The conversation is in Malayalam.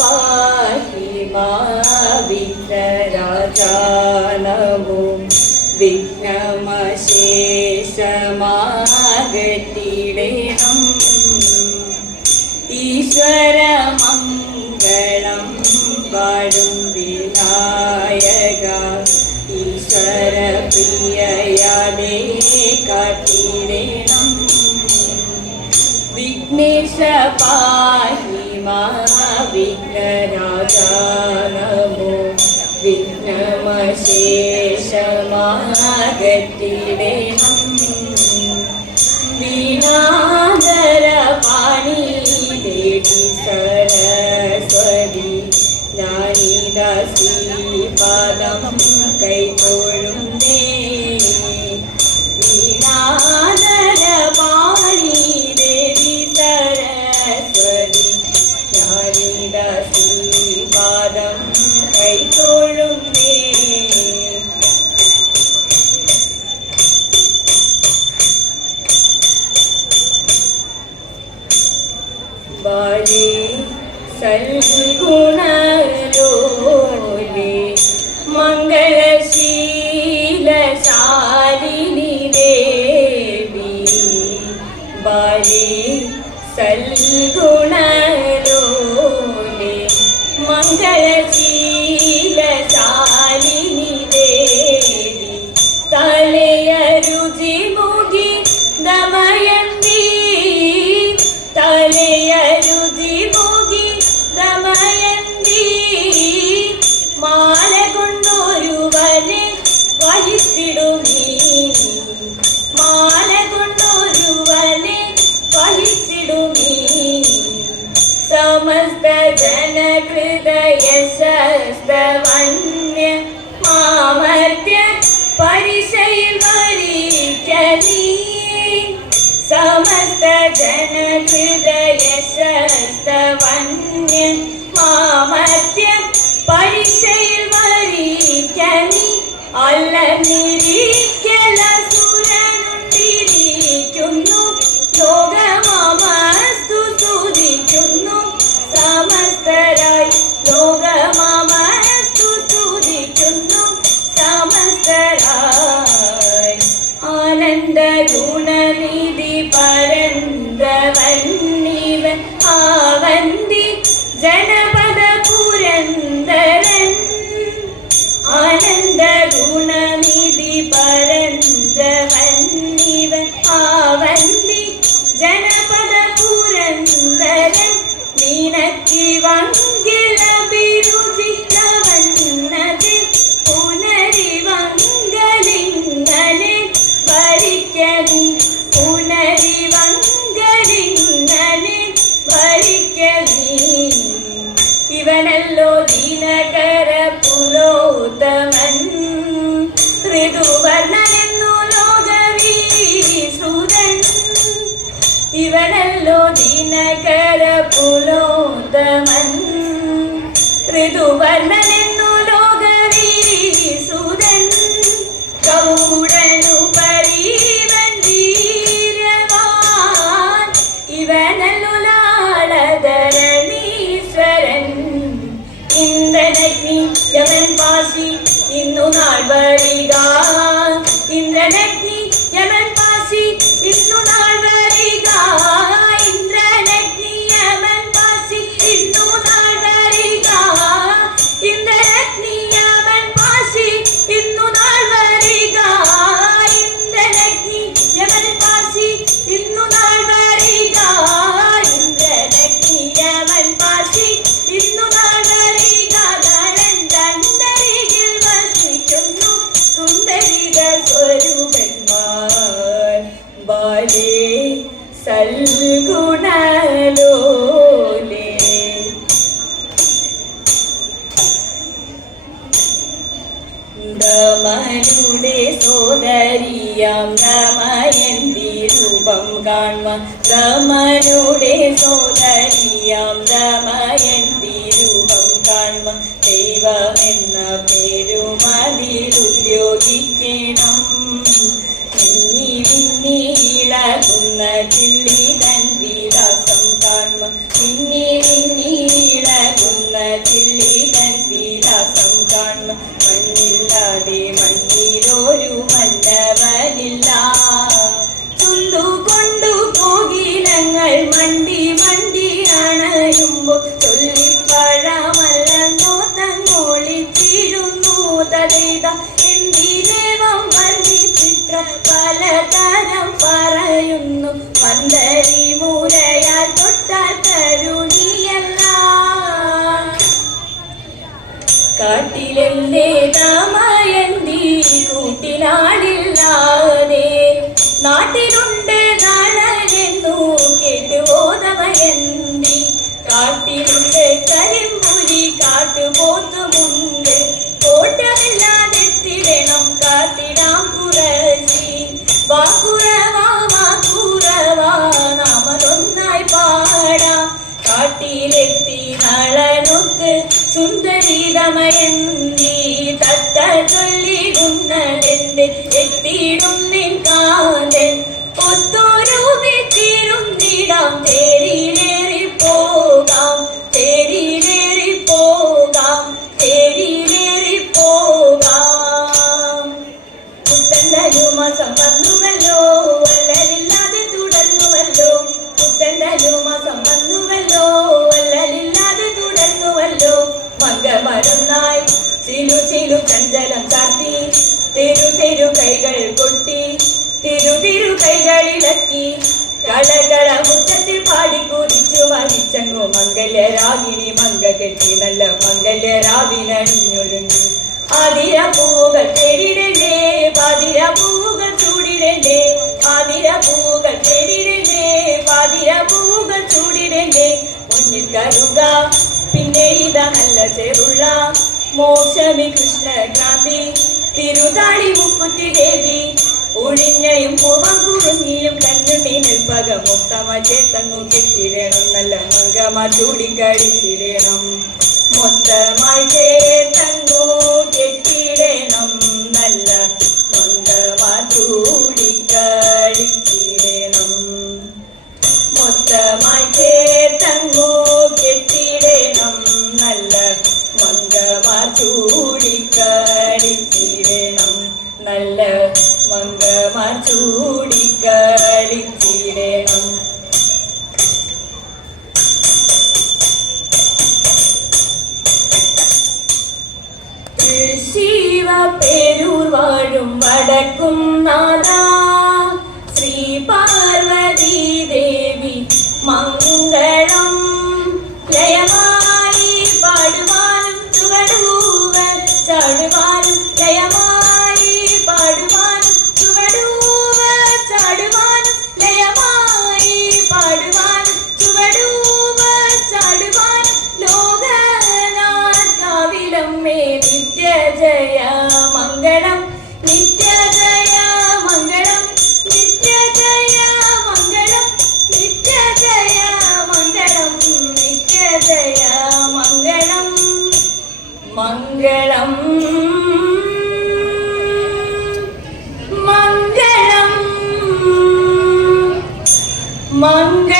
പാഹി മാ വിഘ്നരാജാനമോ വിഘ്നമശേഷമാകറ്റിടണം ഈശ്വരമംഗളം പാടും വിനായക ഈശ്വര പ്രിയയാലേ കാത്തിടണം വിഘ്നേശ പാഹി മാ വിഘ്നരാജാനമോ വിഘ്നമശേഷമാകറ്റിടണം വീണാധര പാണി ദേവി സരസ്വതി ജ്ഞാനിദാസി പാദം കൈതൊഴുന്നേ വീണാധര പാണി ദേവി സരസ്വതി ജ്ഞാനിദാസി പാദം കൈതൊഴുന്നേ ബാലേ സൽഗുണലോലേ മംഗളശീലശാലിനി ദേവി ബാലേ സൽഗുണലോലേ മംഗളശീലശാലിനി ദേവി തലയരുചി മുഖി ദമയന്തി തലയരുചി മുഖി ദമയന്തി മാല കൊണ്ടൊരുവനെ വഹിച്ചിടുമീ മാല കൊണ്ടൊരുവനെ വഹിച്ചിടുമീ സമസ്ത ജനഹൃദയ ശസ്തവന്യ മാമർത്യ പരിശയിൽ വരിക്കലീ സമസ്ത ജനഹൃദയ ശസ്തവന്യ മാമർത്യ പരിശയിൽ വരിക്കലീ അല്ലനിരിക്കല സുരനുണ്ടിരിക്കുന്നു ലോകമാമസ്തു സ്തുതിക്കുന്നു സമസ്തരായി ലോകമാമസ്തു സ്തുതിക്കുന്നു സമസ്തരായി ആനന്ദ ഗുണനിധി പരന്തവന്നിവൻ ആവന്തി ജനപദ പുരന്ദരൻ ആനന്ദ ഗുണനിധി പരന്തവന്നിവൻ ആവന്തി ജനപദ പുരന്ദരൻ മീനക്കി വങ്കിലഭിരുചിതവന്നതിൽ പുനരിവങ്കലിങ്ങനെ ഭരിക്കണി പുനരിവങ്കലിങ്ങനെ ഭരിക്കണി ഇവനല്ലോ ദീനകര പുലോത്തമൻ ഋതുവർണ്ണനെന്നു ലോകവീശ്രുതൻ ഇവനല്ലോ ദീനകര പുലോത്തമൻ ഋതുവർണ്ണനെന്നു ലോകവീശ്രുതൻ ഗൗഡനു പരീവൻ വീരവാൻ ഇവനല്ലോ ലാളധരണീശ്വരൻ ഇന്ദ്രനഗ്നി യമൻ പാശി ഇന്നു നാൾ വരിക ഇന്ദ്രനഗ്നി യമൻ പാശി ഇന്നു നാൾ വരിക ഇന്ദ്രനഗ്നി യമൻ പാശി ഇന്നു നാൾ വരിക ഇന്ദ്രനഗ്നി യമൻ പാശി ഇന്നു നാൾ വരിക ഇന്ദ്രനഗ്നി യമൻ പാശി ഇന്നു നാൾ വരിക ഇന്ദ്രനഗ്നി യമൻ പാശി ഇന്നു നാൾ വരിക ധരൻ തണ്ടരികിൽ വസിക്കുന്നു സുന്ദരിക സ്വരൂപന്മാർ ബാലേ സൽഗുണലോലേ ദമനുടെ സോദരിയാം ദമയന്തി രൂപം കാൺമ ദമനുടെ സോദരിയാം ദമയന്തി രൂപം കാൺമ ദൈവമെന്ന പേരുമതിലുദ്യോഗിക്കണം മിന്നി മിന്നി ഇളകുന്ന ചില്ലി തൻ വിലാസം കാൺമ മിന്നി മിന്നി ഇളകുന്ന പന്തരി മൂരയാൽ തൊട്ടാൽ കരുണിയല്ല. കാട്ടിലെന്തേ ദമയന്തി കൂട്ടിനാളില്ലാതെ, നാട്ടിലുണ്ട് നളനെന്നു കേട്ടുവോ ദമയന്തി. കാട്ടിലുണ്ട് കരിമ്പുലി കാട്ടുപോത്തുമുണ്ട്, കോട്ടമില്ലാതെത്തിടണം കാത്തിടാം കുറശി. വാക്കുറവാ വാക്കുറവാ നാമതൊന്നായി പാടാം. കാട്ടിലെത്തി നളനൊത്ത് സുന്ദരി ദമയന്തി, തത്ത ചൊല്ലിടുന്നതെന്റെ എത്തിയിടുന്നിൻ കാന്തൻ. ഒത്തൊരുമിച്ചിരുന്നിടാം തേരിലേറിപ്പോകാം, തേരിലേറിപ്പോകാം, തേരിലേറിപ്പോകാം. പുത്തൻതനുമാസം വന്നുവല്ലോ, വല്ലലില്ലാതെ തുടർന്നുവല്ലോ. പുത്തൻതനുമാസം വന്നുവല്ലോ, വല്ലലില്ലാതെ തുടർന്നുവല്ലോ. മംഗമരുന്നായി ചിലു ചിലു ചഞ്ചലം ചാർത്തി, തെരു തെരു കൈകൾ കൊട്ടി, തിരു തിരു കൈകളിളക്കി, കളകള മുറ്റത്തിൽ പാടി കുതിച്ചു മരിച്ചങ്ങു മംഗല്യരാഗിണി. മങ്ക കെട്ടി നല്ല മംഗല്യരാവിനണിഞ്ഞൊരുങ്ങി. ആതിര പൂകൾ തേടിടേ, പാതിര പൂകൾ ചൂടിടേ. ആതിര പൂകൾ തേടിടേ, പാതിര പൂകൾ ചൂടിടേ. മുന്നിൽ കരുക പിന്നെ ഇതാ നല്ല ചെറുള്ള മോക്ഷമി കൃഷ്ണക്രാന്തി. തിരുതാളി മുക്കുറ്റി ദേവി ഒഴിഞ്ഞയും പൂവം കുറുങ്ങിയും കഞ്ഞുണ്ണി നിൽപ്പക മൊത്തമ ചേത്തങ്ങു കെട്ടിടണം. നല്ല മംഗമ ചൂടിക്കടിച്ചിടണം. മൊത്തമായി ചേത്തങ്ങു കെട്ടിടണം. നല്ല മംഗമ ചൂടിക്കടിച്ചിടണം. മൊത്തമായി ചേത്തങ്ങു കെട്ടിടണം. നല്ല മംഗമ ചൂടിക്കടിച്ചിടണം. നല്ല മംഗമാർ ചൂടിക്കളിച്ചിടണം. ശിവ പേരൂർ വാഴും വടക്കും നാഥ, ശ്രീ പാർവതി ദേവി മംഗളം. ലയമായി പാടുവാനും ചുവടുവൻ ചാടുവാനും, ലയമായി പാടുവാനും ചുവടുവൻ ചാടുവാനും, ലയമായി പാടുവാനും ചുവടുവൻ ചാടുവാനും. ലോകനാഥകാവിലമ്മേ നിത്യ ജയ മംഗളം, നിത്യ ജയ മംഗളം, നിത്യ ജയ മംഗളം, നിത്യ ജയ മംഗളം, നിത്യ ജയ മംഗളം. മംഗളം മംഗളം മംഗളം.